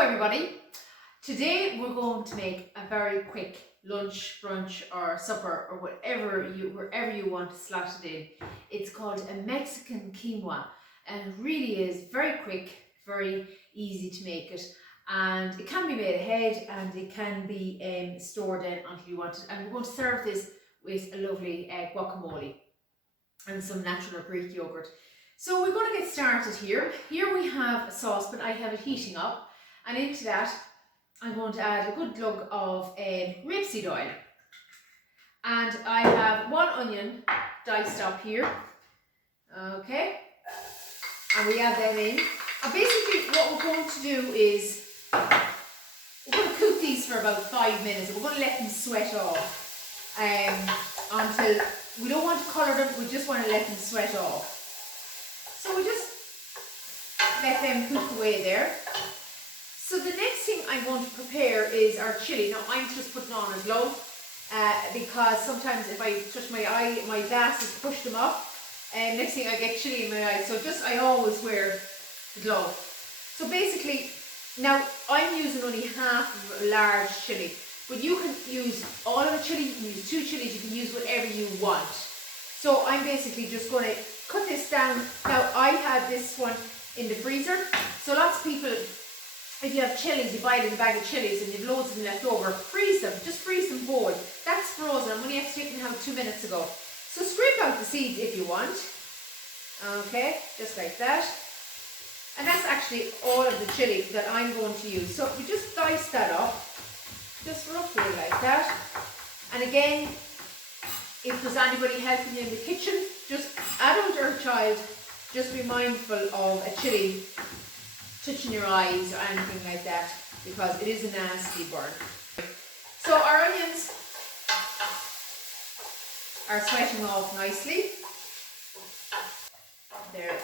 everybody, today we're going to make a very quick lunch, brunch or supper or wherever you want to slot it in. It's called a Mexican quinoa and it really is very quick, very easy to make it, and it can be made ahead and it can be stored in until you want it. And we're going to serve this with a lovely guacamole and some natural or Greek yogurt. So we're going to get started here. Here we have a saucepan. I have it heating up, and into that I'm going to add a good glug of rapeseed oil, and I have one onion diced up here. Okay, and we add them in, and basically what we're going to do is we're going to cook these for about 5 minutes, and we're going to let them sweat off until we don't want to colour them, we just want to let them sweat off. So we just let them cook away there. So the next thing I'm going to prepare is our chilli. Now I'm just putting on a glove because sometimes if I touch my eye, my glasses push them up, and next thing I get chilli in my eye. So I always wear the glove. So basically, now I'm using only half of a large chilli, but you can use all of the chilli, you can use 2 chilies, you can use whatever you want. So I'm basically just going to cut this down. Now I had this one in the freezer, so lots of people, if you have chilies, you buy it in a bag of chilies and you have loads of them left over, freeze them, just freeze them whole. That's frozen, I'm only actually taking them out 2 minutes ago. So scrape out the seeds if you want. Okay, just like that. And that's actually all of the chili that I'm going to use. So we just dice that up, just roughly like that. And again, if there's anybody helping you in the kitchen, just adult or child, just be mindful of a chili touching your eyes or anything like that, because it is a nasty burn. So our onions are sweating off nicely. They're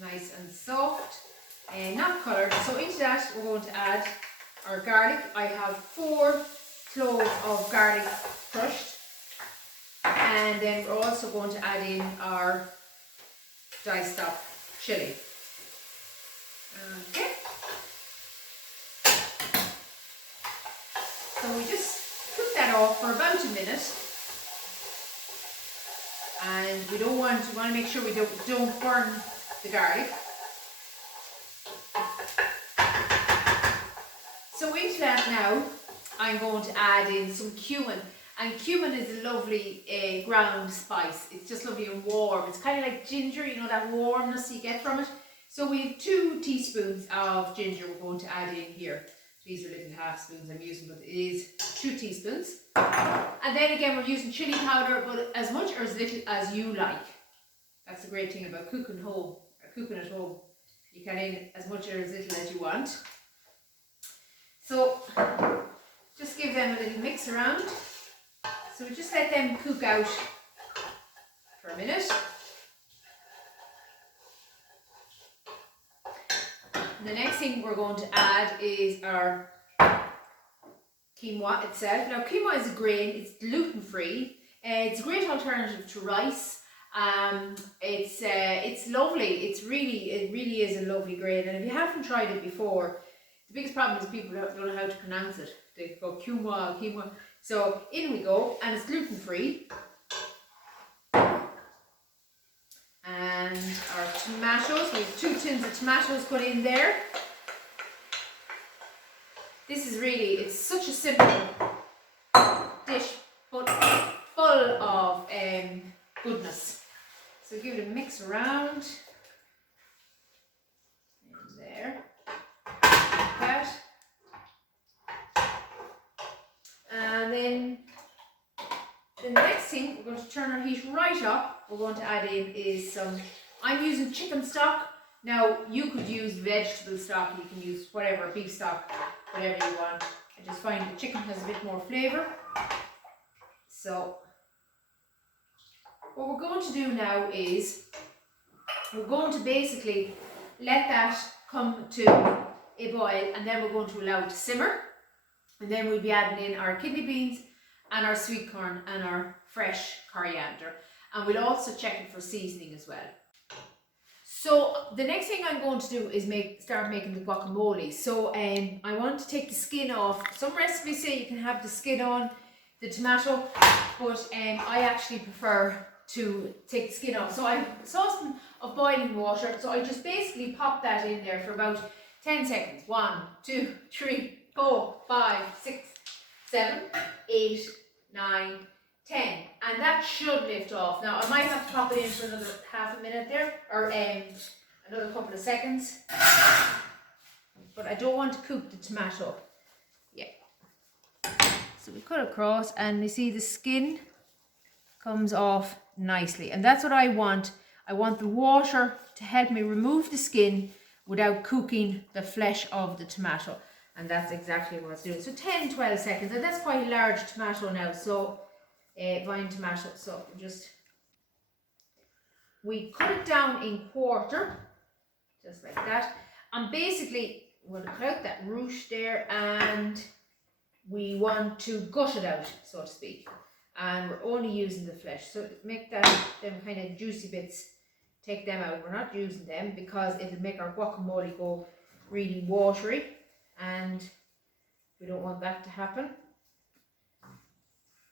nice and soft and not coloured. So into that we're going to add our garlic. I have 4 cloves of garlic crushed, and then we're also going to add in our diced up chili. Okay. So we just cook that off for about a minute, and we want to make sure we don't burn the garlic. So into that now I'm going to add in some cumin, and cumin is a lovely ground spice. It's just lovely and warm. It's kind of like ginger, you know, that warmness you get from it. So we have 2 teaspoons of ginger we're going to add in here. These are little half spoons I'm using, but it is 2 teaspoons. And then again we're using chili powder, but as much or as little as you like. That's the great thing about cooking at home. You can add as much or as little as you want. So just give them a little mix around. So we just let them cook out for a minute. The next thing we're going to add is our quinoa itself. Now quinoa is a grain, it's gluten free, it's a great alternative to rice. It's lovely, it really is a lovely grain, and if you haven't tried it before, the biggest problem is people don't know how to pronounce it. They go quinoa. So in we go, and it's gluten free. And our tomatoes, we have 2 tins of tomatoes put in there. This is really, it's such a simple dish, but full of goodness. So give it a mix around. In there. Like that. And then the next thing, we're going to turn our heat right up. We're going to add in is I'm using chicken stock. Now you could use vegetable stock, you can use whatever, beef stock, whatever you want. I just find the chicken has a bit more flavour. So what we're going to do now is we're going to basically let that come to a boil, and then we're going to allow it to simmer, and then we'll be adding in our kidney beans and our sweet corn and our fresh coriander, and we'll also check it for seasoning as well. So the next thing I'm going to do is start making the guacamole. So I want to take the skin off. Some recipes say you can have the skin on the tomato, but I actually prefer to take the skin off. So I have a saucepan of boiling water. So I just basically pop that in there for about 10 seconds. 1, 2, 3, 4, 5, 6, 7, 8, 9, 10, and that should lift off. Now I might have to pop it in for another half a minute there, or another couple of seconds, but I don't want to cook the tomato. Yeah. So we cut across, and you see the skin comes off nicely, and that's what I want. I want the water to help me remove the skin without cooking the flesh of the tomato, and that's exactly what it's doing. So 10-12 seconds, and that's quite a large tomato now, so vine tomato. So we cut it down in quarter, just like that, and basically we're going to cut out that root there, and we want to gut it out, so to speak, and we're only using the flesh. So make them kind of juicy bits, take them out. We're not using them because it'll make our guacamole go really watery, and we don't want that to happen.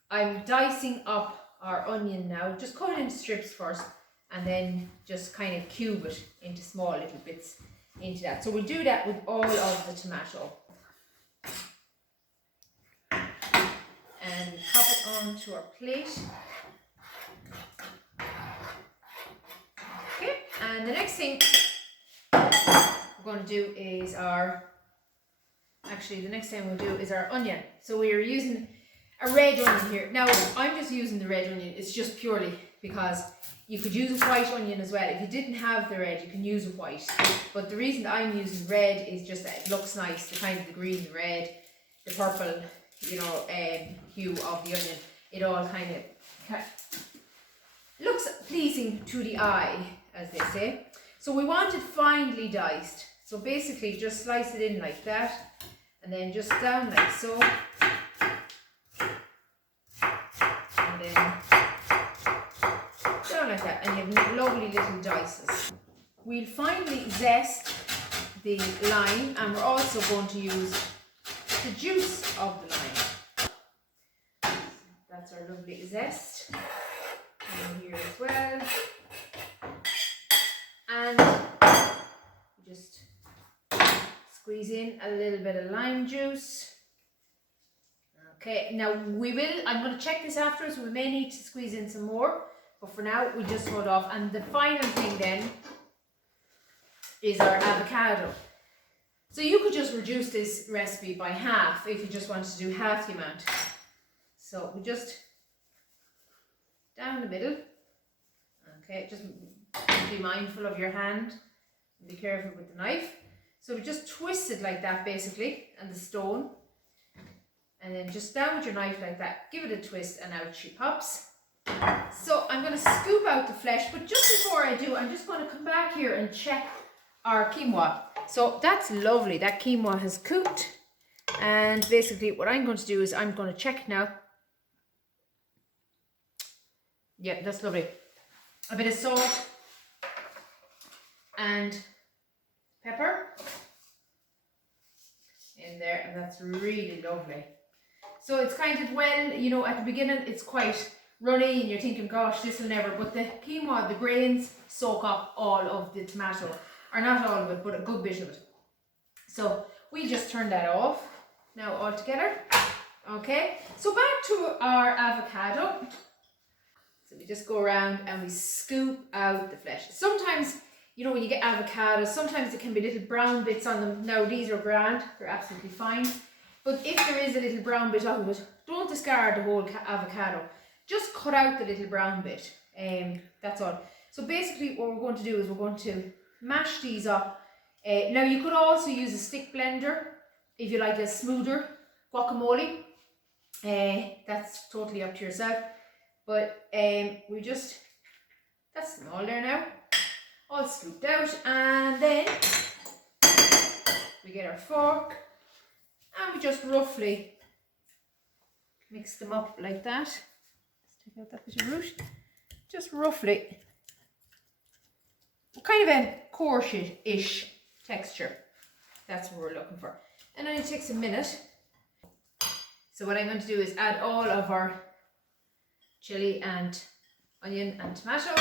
I'm dicing up our onion now. Just cut it into strips first, and then just kind of cube it into small little bits into that. So we'll do that with all of the tomato. And we pop it onto our plate. Okay, and the next thing we're going to do is our onion. So we are using a red onion here. Now I'm just using the red onion. It's just purely because you could use a white onion as well. If you didn't have the red, you can use a white. But the reason that I'm using red is just that it looks nice. The kind of the green, the red, the purple, hue of the onion. It all kind of looks pleasing to the eye, as they say. So we want it finely diced. So basically just slice it in like that, and then just down like so. And then down like that, and you have lovely little dices. We'll finally zest the lime, and we're also going to use the juice of the lime. That's our lovely zest. And here as well. And just squeeze in a little bit of lime juice. Okay, now I'm going to check this afterwards. We may need to squeeze in some more, but for now we just hold off. And the final thing then is our avocado. So you could just reduce this recipe by half if you just wanted to do half the amount. So we just down the middle. Okay, just be mindful of your hand. Be careful with the knife. So we just twist it like that basically, and the stone. And then just down with your knife like that, give it a twist, and out she pops. So I'm going to scoop out the flesh, but just before I do, I'm just going to come back here and check our quinoa. So that's lovely, that quinoa has cooked. And basically what I'm going to do is I'm going to check now. Yeah, that's lovely. A bit of salt and pepper in there, and that's really lovely. So it's kind of, well, at the beginning it's quite runny and you're thinking, gosh, this will never, but the quinoa, the grains soak up all of the tomato, or not all of it, but a good bit of it. So we just turn that off now all together. Okay, so back to our avocado. So we just go around and we scoop out the flesh. Sometimes, when you get avocado, sometimes it can be little brown bits on them. Now these are grand, they're absolutely fine. But if there is a little brown bit of it, don't discard the whole avocado. Just cut out the little brown bit. That's all. So basically what we're going to do is we're going to mash these up. Now you could also use a stick blender if you like a smoother guacamole. That's totally up to yourself. But that's them all there now. All scooped out, and then we get our fork and we just roughly mix them up like that. Let's take out that bit of root. Just roughly kind of a courgette-ish texture. That's what we're looking for. And it takes a minute. So what I'm going to do is add all of our chili and onion and tomato.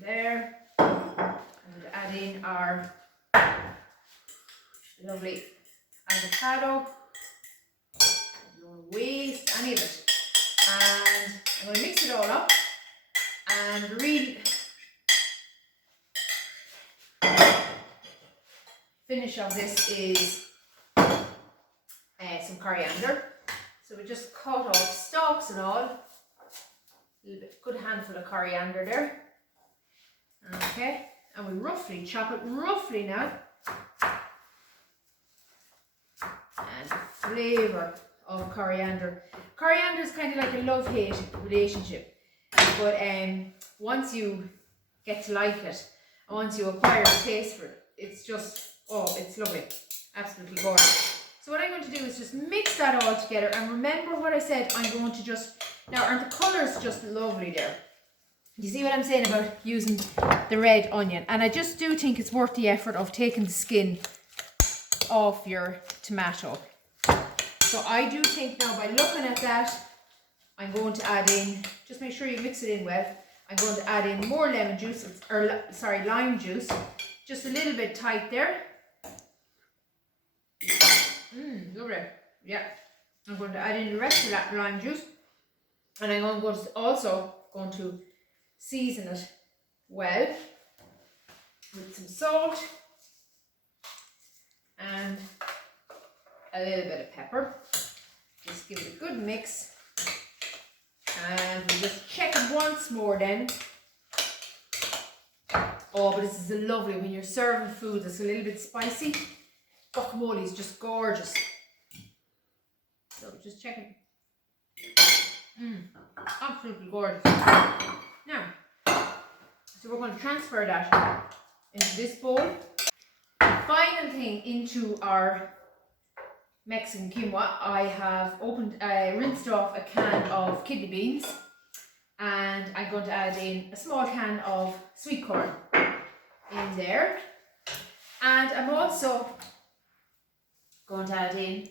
There. I'm going to add in our lovely avocado. I don't want to waste any of it. And I'm going to mix it all up. And really finish of this is some coriander. So we just cut off stalks and all. A little bit, good handful of coriander there. Okay, and we roughly chop it roughly now. And the flavour of coriander. Coriander is kind of like a love-hate relationship. But once you get to like it, and once you acquire a taste for it, it's just, oh, it's lovely. Absolutely gorgeous. So what I'm going to do is just mix that all together. And remember what I said, I'm going to just, now aren't the colours just lovely there? You see what I'm saying about using the red onion? And I just do think it's worth the effort of taking the skin off your tomato. So I do think now by looking at that, I'm going to add in, just make sure you mix it in well. I'm going to add in more lemon juice, or sorry, lime juice. Just a little bit tight there. Lovely. Yeah. I'm going to add in the rest of that lime juice. And I'm also going to season it well with some salt and a little bit of pepper. Just give it a good mix. And we'll just check it once more then. Oh, but this is lovely when you're serving food that's a little bit spicy. Guacamole is just gorgeous. So just checking. Absolutely gorgeous. Now, so we're going to transfer that into this bowl. The final thing into our Mexican quinoa, I have rinsed off a can of kidney beans, and I'm going to add in a small can of sweet corn in there, and I'm also going to add in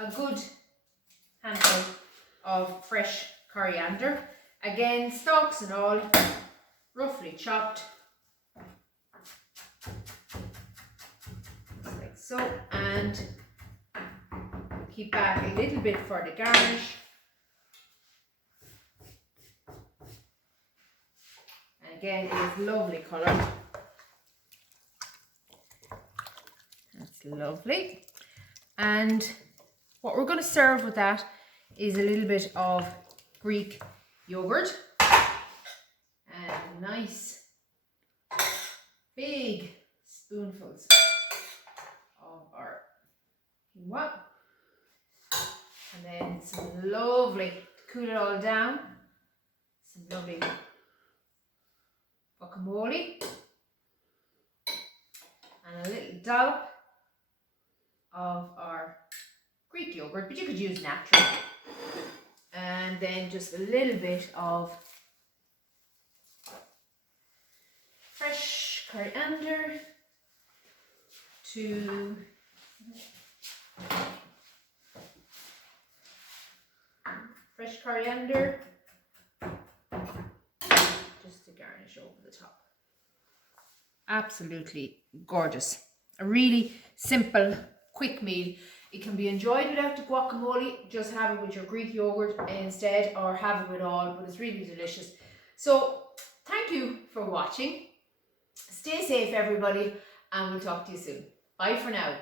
a good handful of fresh coriander, again stalks and all, roughly chopped like so, and keep back a little bit for the garnish. And again, it is lovely colour. That's lovely. And what we're going to serve with that is a little bit of Greek yogurt. And nice big spoonfuls of our quinoa. And then some lovely, to cool it all down, some lovely guacamole. And a little dollop of our Greek yogurt, but you could use natural. And then just a little bit of fresh coriander to just to garnish over the top. Absolutely gorgeous. A really simple, quick meal. It can be enjoyed without the guacamole. Just have it with your Greek yogurt instead, or have it with all, but it's really delicious. So thank you for watching. Stay safe, everybody, and we'll talk to you soon. Bye for now.